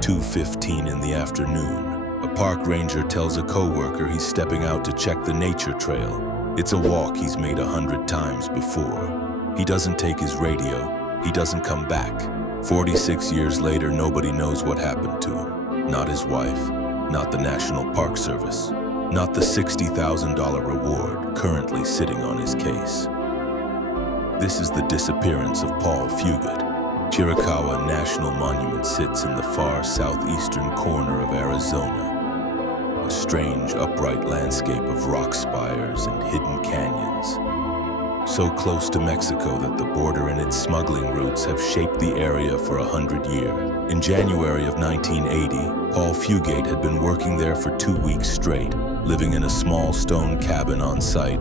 2:15 in the afternoon, a park ranger tells a coworker he's stepping out to check the nature trail. It's a walk he's made 100 times before. He doesn't take his radio. He doesn't come back. 46 years later, nobody knows what happened to him. Not his wife, not the National Park Service, not the $60,000 reward currently sitting on his case. This is the disappearance of Paul Fugate. Chiricahua National Monument sits in the far southeastern corner of Arizona, a strange upright landscape of rock spires and hidden canyons. So close to Mexico that the border and its smuggling routes have shaped the area for 100 years. In January of 1980, Paul Fugate had been working there for 2 weeks straight, living in a small stone cabin on site,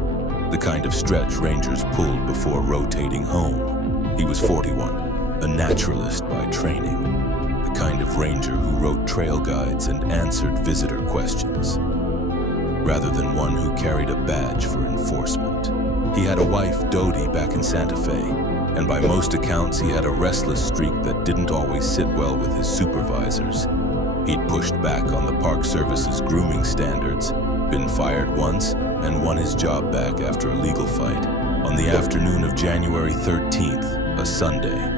the kind of stretch rangers pulled before rotating home. He was 41, a naturalist by training, the kind of ranger who wrote trail guides and answered visitor questions, rather than one who carried a badge for enforcement. He had a wife, Dodie, back in Santa Fe, and by most accounts he had a restless streak that didn't always sit well with his supervisors. He'd pushed back on the Park Service's grooming standards, been fired once, and won his job back after a legal fight. On the afternoon of January 13th, a Sunday,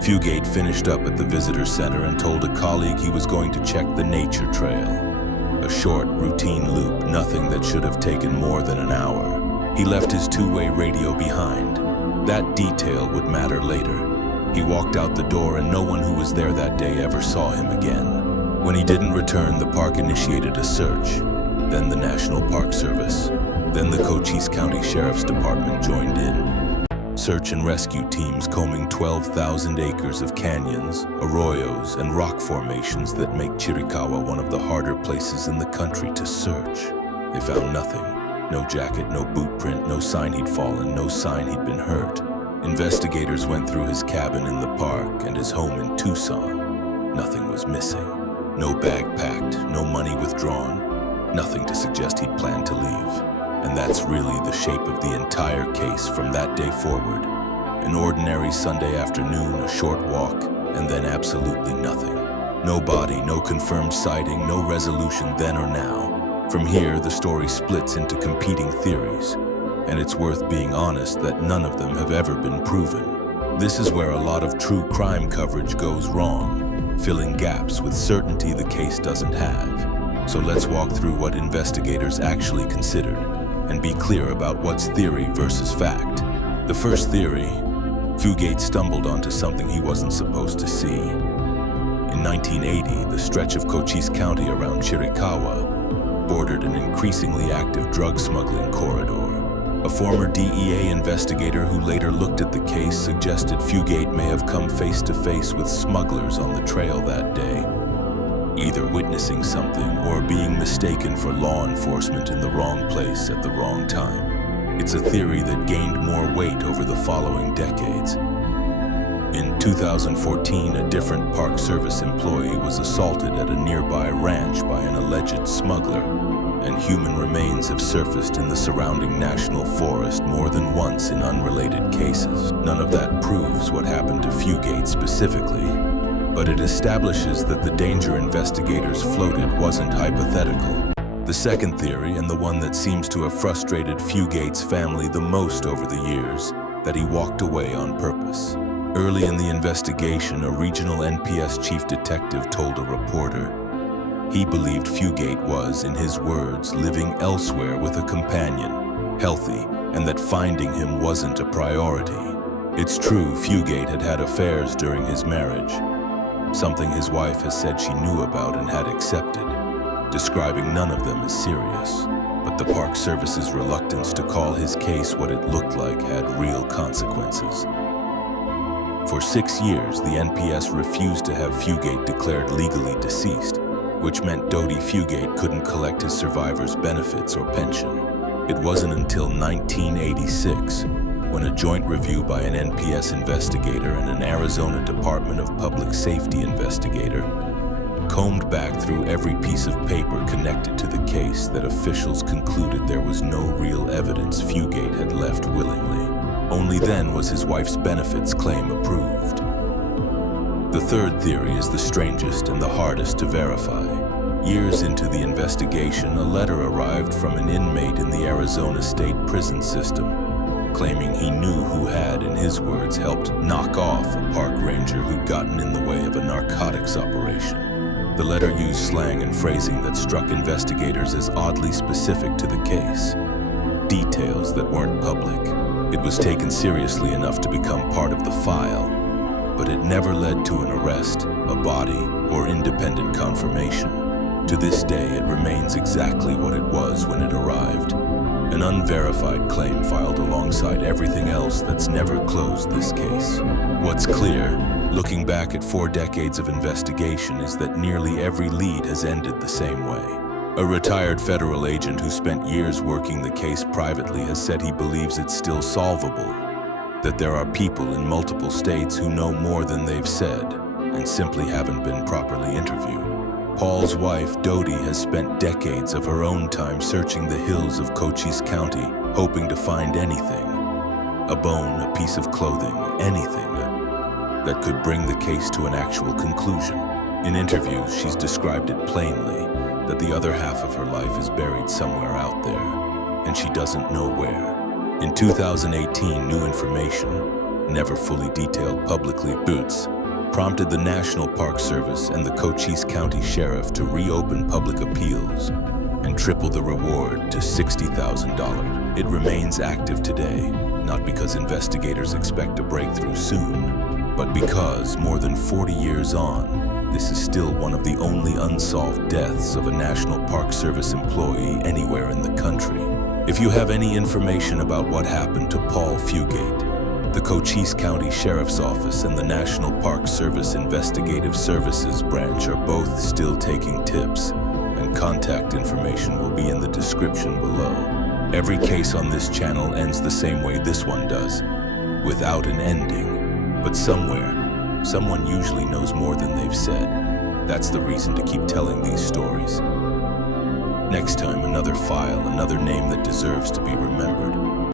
Fugate finished up at the visitor center and told a colleague he was going to check the nature trail. A short, routine loop, nothing that should have taken more than an hour. He left his two-way radio behind. That detail would matter later. He walked out the door and no one who was there that day ever saw him again. When he didn't return, the park initiated a search. Then the National Park Service. Then the Cochise County Sheriff's Department joined in. Search and rescue teams combing 12,000 acres of canyons, arroyos, and rock formations that make Chiricahua one of the harder places in the country to search. They found nothing. No jacket, no boot print, no sign he'd fallen, no sign he'd been hurt. Investigators went through his cabin in the park and his home in Tucson. Nothing was missing. No bag packed, no money withdrawn. Nothing to suggest he'd planned to leave. And that's really the shape of the entire case from that day forward. An ordinary Sunday afternoon, a short walk, and then absolutely nothing. No body, no confirmed sighting, no resolution then or now. From here, the story splits into competing theories, and it's worth being honest that none of them have ever been proven. This is where a lot of true crime coverage goes wrong, filling gaps with certainty the case doesn't have. So let's walk through what investigators actually considered, and be clear about what's theory versus fact. The first theory, Fugate stumbled onto something he wasn't supposed to see. In 1980, the stretch of Cochise County around Chiricahua bordered an increasingly active drug smuggling corridor. A former DEA investigator who later looked at the case suggested Fugate may have come face to face with smugglers on the trail that day, either witnessing something or being mistaken for law enforcement in the wrong place at the wrong time. It's a theory that gained more weight over the following decades. In 2014, a different Park Service employee was assaulted at a nearby ranch by an alleged smuggler, and human remains have surfaced in the surrounding national forest more than once in unrelated cases. None of that proves what happened to Fugate specifically, but it establishes that the danger investigators floated wasn't hypothetical. The second theory, and the one that seems to have frustrated Fugate's family the most over the years, that he walked away on purpose. Early in the investigation, a regional NPS chief detective told a reporter he believed Fugate was, in his words, living elsewhere with a companion, healthy, and that finding him wasn't a priority. It's true Fugate had had affairs during his marriage, something his wife has said she knew about and had accepted, describing none of them as serious. But the Park Service's reluctance to call his case what it looked like had real consequences. For 6 years, the NPS refused to have Fugate declared legally deceased, which meant Dodie Fugate couldn't collect his survivor's benefits or pension. It wasn't until 1986, when a joint review by an NPS investigator and an Arizona Department of Public Safety investigator combed back through every piece of paper connected to the case, that officials concluded there was no real evidence Fugate had left willingly. Only then was his wife's benefits claim approved. The The third theory is the strangest and the hardest to verify. Years into the investigation, a letter arrived from an inmate in the Arizona State Prison System, claiming he knew who had, in his words, helped knock off a park ranger who'd gotten in the way of a narcotics operation. The letter used slang and phrasing that struck investigators as oddly specific to the case. Details that weren't public. It was taken seriously enough to become part of the file, but it never led to an arrest, a body, or independent confirmation. To this day, it remains exactly what it was when it arrived. An unverified claim filed alongside everything else that's never closed this case. What's clear, looking back at 4 decades of investigation, is that nearly every lead has ended the same way. A retired federal agent who spent years working the case privately has said he believes it's still solvable, that there are people in multiple states who know more than they've said and simply haven't been properly interviewed. Paul's wife, Dodie, has spent decades of her own time searching the hills of Cochise County, hoping to find anything. A bone, a piece of clothing, anything that could bring the case to an actual conclusion. In interviews, she's described it plainly, that the other half of her life is buried somewhere out there, and she doesn't know where. In 2018, new information, never fully detailed publicly, prompted the National Park Service and the Cochise County Sheriff to reopen public appeals and triple the reward to $60,000. It remains active today, not because investigators expect a breakthrough soon, but because, more than 40 years on, this is still one of the only unsolved deaths of a National Park Service employee anywhere in the country. If you have any information about what happened to Paul Fugate, the Cochise County Sheriff's Office and the National Park Service Investigative Services Branch are both still taking tips, and contact information will be in the description below. Every case on this channel ends the same way this one does, without an ending. But somewhere, someone usually knows more than they've said. That's the reason to keep telling these stories. Next time, another file, another name that deserves to be remembered.